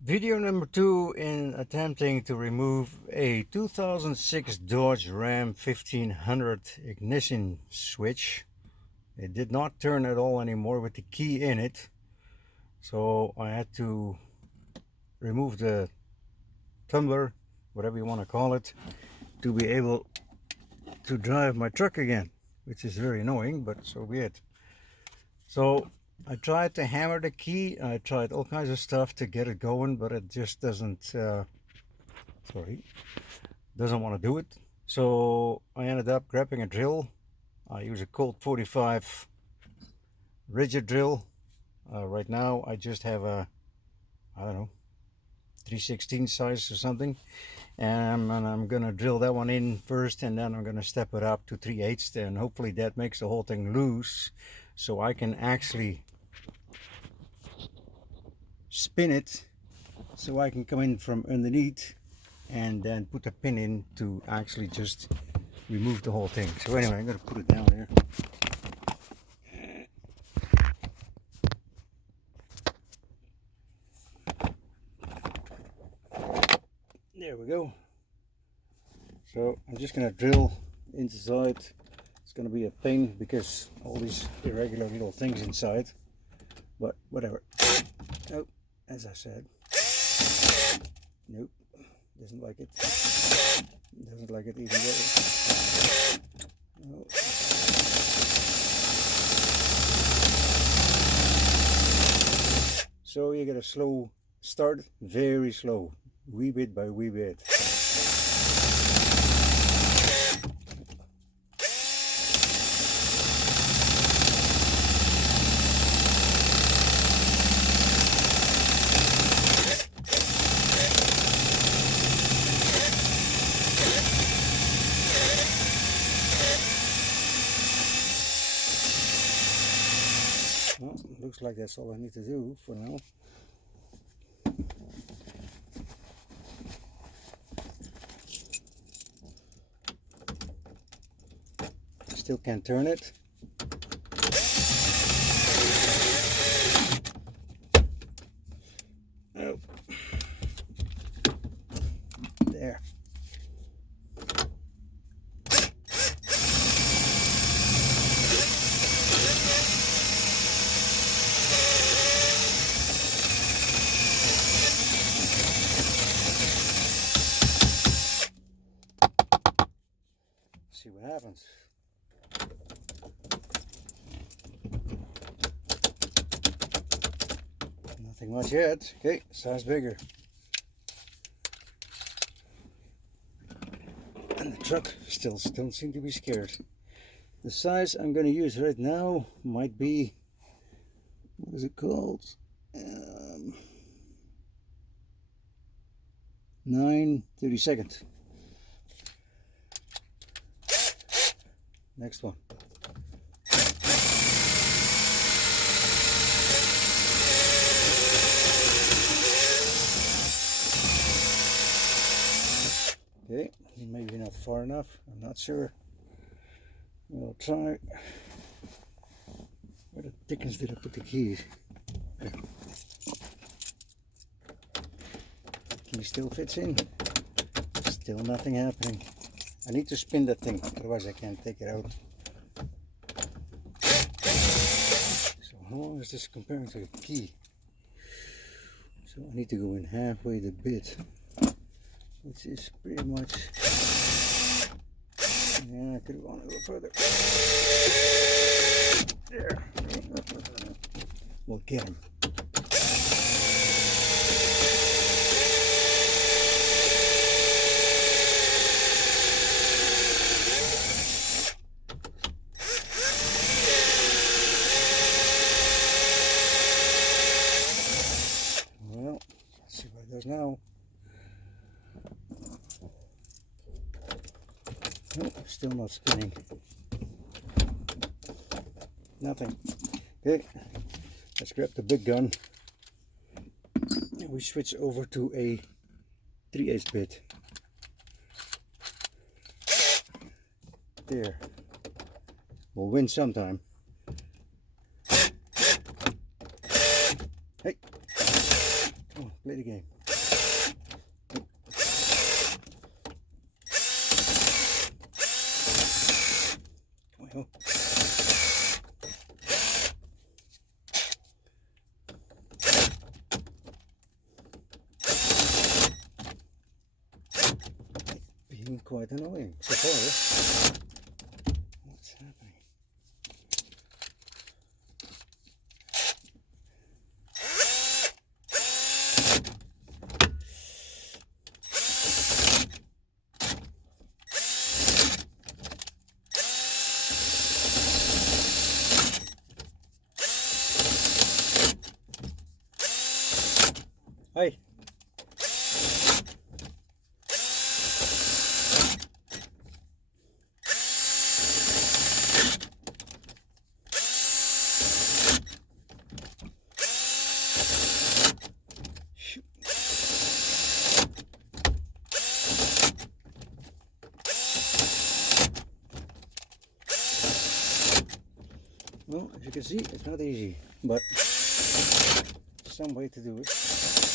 Video number 2 in attempting to remove a 2006 Dodge Ram 1500 ignition switch. It did not turn at all anymore with the key in it, so I had to remove the tumbler, whatever you want to call it, to be able to drive my truck again, which is very annoying, but so be it. So I tried to hammer the key, I tried all kinds of stuff to get it going, but it just doesn't want to do it. So I ended up grabbing a drill. I use a Colt 45 rigid drill. Right now I just have a, I don't know, 3/16 size or something, and I'm gonna drill that one in first, and then I'm gonna step it up to 3/8, and hopefully that makes the whole thing loose so I can actually spin it, so I can come in from underneath and then put a pin in to actually just remove the whole thing. So anyway, I'm gonna put it down here. There we go. So I'm just gonna drill inside. It's gonna be a pain because all these irregular little things inside, but whatever. Oh, as I said, nope, doesn't like it. Doesn't like it even better. No. So you get a slow start, very slow, wee bit by wee bit. Well, looks like that's all I need to do for now. Still can't turn it. Oh. There. See what happens. Nothing much yet. Okay, size bigger. And the truck still don't seem to be scared. The size I'm going to use right now might be, what is it called? 9/32. Next one. Okay, maybe not far enough, I'm not sure. We'll try. Where the dickens did I put the keys? There. Key still fits in. Still nothing happening. I need to spin that thing, otherwise I can't take it out. So how long is this comparing to the key? So I need to go in halfway the bit, which is pretty much, yeah, I could have gone a little further. There. We'll get him. Well, let's see what it does now. Oh, still not spinning. Nothing. Okay, let's grab the big gun. And we switch over to a 3/8 bit. There. We'll win sometime. Hey. Oh, play the game. Well, it's being quite annoying so far. What's happening? Hi. Shoot. Well, as you can see, it's not easy, but some way to do it.